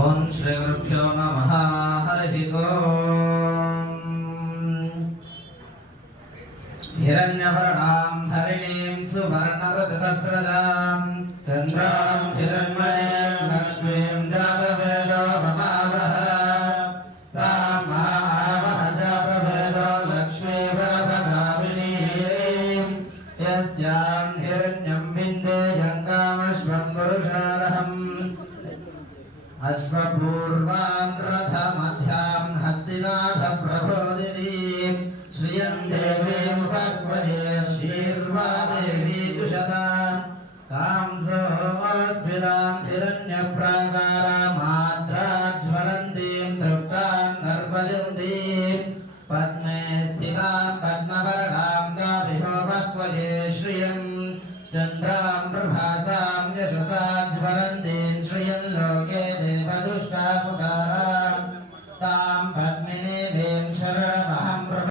ओम श्री गुरुभ्यो नमः। हरिः ओम। हिरण्यवर्णां धरिणीं सुवर्णरजतस्रजां चन्द्रां हिरण्मयीं लक्ष्मीं जातवेदो ममावह। तां महावह जातवेदो लक्ष्मीपरपगामिनीं यस्यां हिरण्यं विन्देयं कामश्वं पुरुषारहम्। अश्वपूर्वां रथमध्यां हस्तिनाथ प्रबोधिनीं श्रियं देवीमुपक्वये श्रीर्वा देवी दुषता तां सोऽस्मितां हिरण्यप्राकारामाद्राज्वलन्तीं तृप्तां नर्पयन्तीं पद्मे स्थितां पद्मवर्णां दाभिहोपक्वये श्रियं चन्द्रां